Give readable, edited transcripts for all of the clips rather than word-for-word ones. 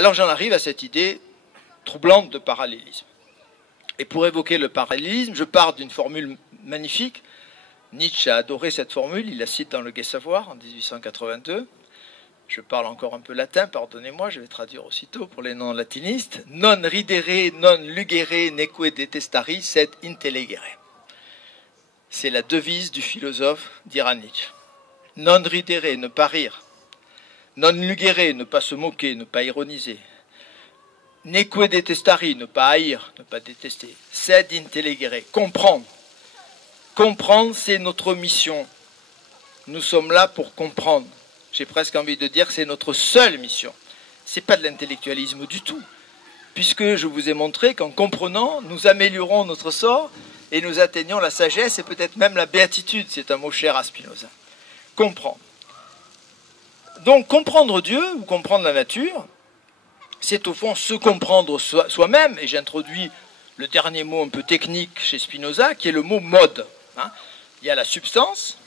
Alors j'en arrive à cette idée troublante de parallélisme. Et pour évoquer le parallélisme, je pars d'une formule magnifique. Nietzsche a adoré cette formule, il la cite dans Le Gai Savoir en 1882. Je parle encore un peu latin, pardonnez-moi, je vais traduire aussitôt pour les non-latinistes. Non ridere, non lugere, neque detestari, sed intellegere. C'est la devise du philosophe, dira Nietzsche. Non ridere, ne pas rire. Non lugere, ne pas se moquer, ne pas ironiser. Neque detestari, ne pas haïr, ne pas détester. Sed intellegere, comprendre. Comprendre, c'est notre mission. Nous sommes là pour comprendre. J'ai presque envie de dire que c'est notre seule mission. Ce n'est pas de l'intellectualisme du tout, puisque je vous ai montré qu'en comprenant, nous améliorons notre sort et nous atteignons la sagesse et peut-être même la béatitude. C'est un mot cher à Spinoza. Comprendre. Donc comprendre Dieu ou comprendre la nature, c'est au fond se comprendre soi-même, et j'introduis le dernier mot un peu technique chez Spinoza, qui est le mot mode. Il y a la substance,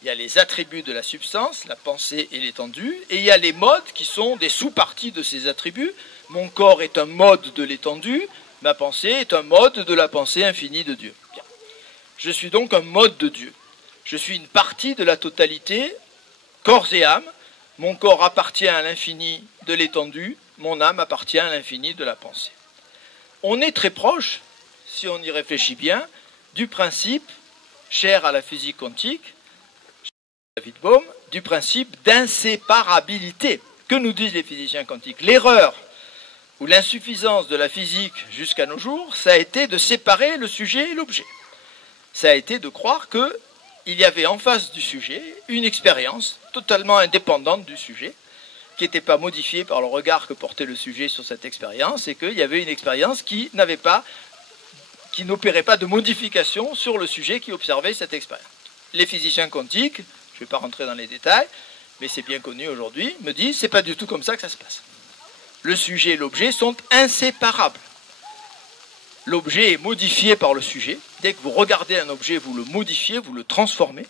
il y a les attributs de la substance, la pensée et l'étendue, et il y a les modes qui sont des sous-parties de ces attributs. Mon corps est un mode de l'étendue, ma pensée est un mode de la pensée infinie de Dieu. Bien. Je suis donc un mode de Dieu. Je suis une partie de la totalité, corps et âme. Mon corps appartient à l'infini de l'étendue, mon âme appartient à l'infini de la pensée. On est très proche, si on y réfléchit bien, du principe, cher à la physique quantique, David Bohm, du principe d'inséparabilité. Que nous disent les physiciens quantiques? L'erreur ou l'insuffisance de la physique jusqu'à nos jours, ça a été de séparer le sujet et l'objet. Ça a été de croire qu'il y avait en face du sujet une expérience totalement indépendante du sujet, qui n'était pas modifiée par le regard que portait le sujet sur cette expérience, et qu'il y avait une expérience qui n'opérait pas de modification sur le sujet qui observait cette expérience. Les physiciens quantiques, je ne vais pas rentrer dans les détails, mais c'est bien connu aujourd'hui, me disent c'est pas du tout comme ça que ça se passe. Le sujet et l'objet sont inséparables. L'objet est modifié par le sujet. Dès que vous regardez un objet, vous le modifiez, vous le transformez.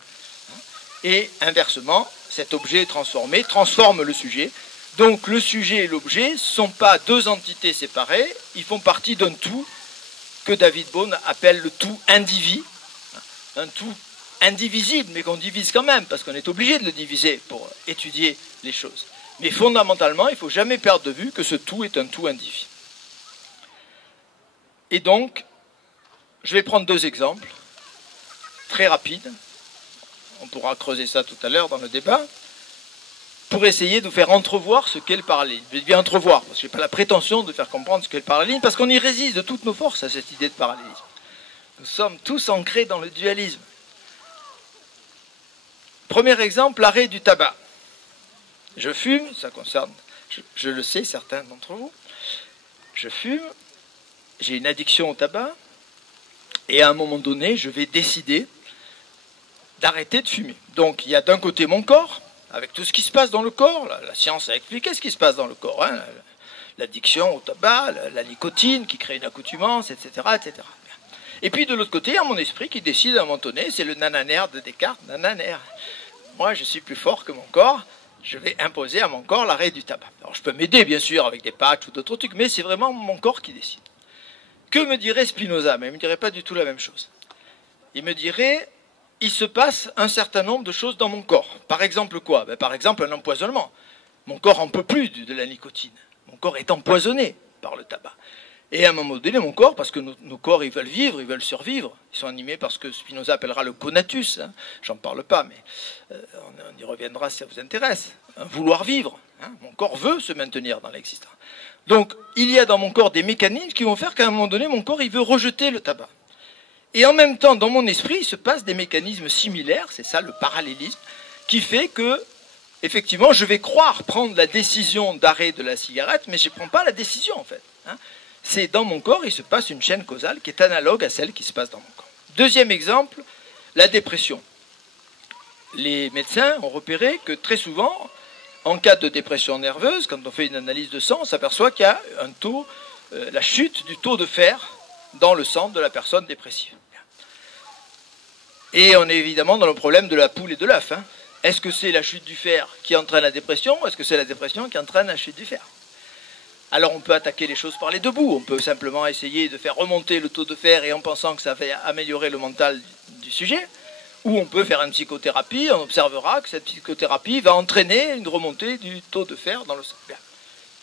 Et inversement, cet objet transformé transforme le sujet. Donc le sujet et l'objet ne sont pas deux entités séparées, ils font partie d'un tout que David Bohm appelle le tout indivis, un tout indivisible, mais qu'on divise quand même, parce qu'on est obligé de le diviser pour étudier les choses. Mais fondamentalement, il ne faut jamais perdre de vue que ce tout est un tout indivis. Et donc, je vais prendre deux exemples, très rapides, on pourra creuser ça tout à l'heure dans le débat, pour essayer de vous faire entrevoir ce qu'est le parallélisme. Je dis bien entrevoir, parce que je n'ai pas la prétention de faire comprendre ce qu'est le parallélisme, parce qu'on y résiste de toutes nos forces à cette idée de parallélisme. Nous sommes tous ancrés dans le dualisme. Premier exemple, l'arrêt du tabac. Je fume, ça concerne, je le sais, certains d'entre vous, je fume, j'ai une addiction au tabac, et à un moment donné, je vais décider d'arrêter de fumer. Donc il y a d'un côté mon corps, avec tout ce qui se passe dans le corps, la science a expliqué ce qui se passe dans le corps, hein, l'addiction au tabac, la nicotine qui crée une accoutumance, etc., etc. Et puis de l'autre côté, il y a mon esprit qui décide à un moment donné, c'est le nananaire de Descartes, nananaire. Moi, je suis plus fort que mon corps, je vais imposer à mon corps l'arrêt du tabac. Alors je peux m'aider, bien sûr, avec des patchs ou d'autres trucs, mais c'est vraiment mon corps qui décide. Que me dirait Spinoza? Mais il ne me dirait pas du tout la même chose. Il me dirait, il se passe un certain nombre de choses dans mon corps. Par exemple quoi? Par exemple un empoisonnement. Mon corps n'en peut plus de la nicotine. Mon corps est empoisonné par le tabac. Et à un moment donné, mon corps, parce que nos corps, ils veulent vivre, ils veulent survivre, ils sont animés par ce que Spinoza appellera le conatus, hein. J'en parle pas, mais on y reviendra si ça vous intéresse. Un vouloir vivre, hein. Mon corps veut se maintenir dans l'existence. Donc, il y a dans mon corps des mécanismes qui vont faire qu'à un moment donné, mon corps, il veut rejeter le tabac. Et en même temps, dans mon esprit, il se passe des mécanismes similaires, c'est ça le parallélisme, qui fait que, effectivement, je vais croire prendre la décision d'arrêt de la cigarette, mais je ne prends pas la décision, en fait, hein. C'est dans mon corps, il se passe une chaîne causale qui est analogue à celle qui se passe dans mon corps. Deuxième exemple, la dépression. Les médecins ont repéré que très souvent, en cas de dépression nerveuse, quand on fait une analyse de sang, on s'aperçoit qu'il y a un taux, la chute du taux de fer dans le sang de la personne dépressive. Et on est évidemment dans le problème de la poule et de l'œuf, hein. Est-ce que c'est la chute du fer qui entraîne la dépression, ou est-ce que c'est la dépression qui entraîne la chute du fer? Alors on peut attaquer les choses par les deux bouts. On peut simplement essayer de faire remonter le taux de fer et en pensant que ça va améliorer le mental du sujet. Ou on peut faire une psychothérapie, on observera que cette psychothérapie va entraîner une remontée du taux de fer dans le sang. Bien.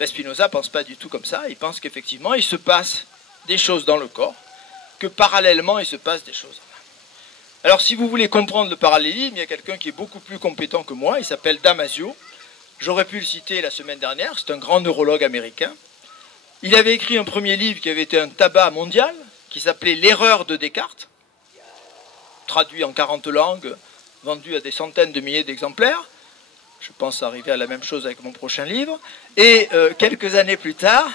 Spinoza ne pense pas du tout comme ça. Il pense qu'effectivement, il se passe des choses dans le corps, que parallèlement, il se passe des choses. Alors si vous voulez comprendre le parallélisme, il y a quelqu'un qui est beaucoup plus compétent que moi, il s'appelle Damasio. J'aurais pu le citer la semaine dernière, c'est un grand neurologue américain. Il avait écrit un premier livre qui avait été un tabac mondial, qui s'appelait L'erreur de Descartes, traduit en 40 langues, vendu à des centaines de milliers d'exemplaires. Je pense arriver à la même chose avec mon prochain livre. Et quelques années plus tard,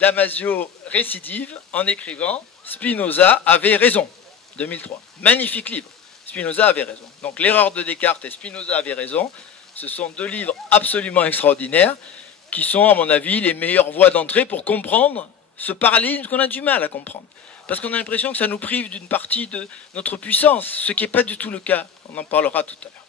Damasio récidive en écrivant « Spinoza avait raison », 2003. Magnifique livre. Spinoza avait raison. Donc L'erreur de Descartes et Spinoza avait raison. Ce sont deux livres absolument extraordinaires qui sont, à mon avis, les meilleures voies d'entrée pour comprendre ce parallélisme qu'on a du mal à comprendre. Parce qu'on a l'impression que ça nous prive d'une partie de notre puissance, ce qui n'est pas du tout le cas. On en parlera tout à l'heure.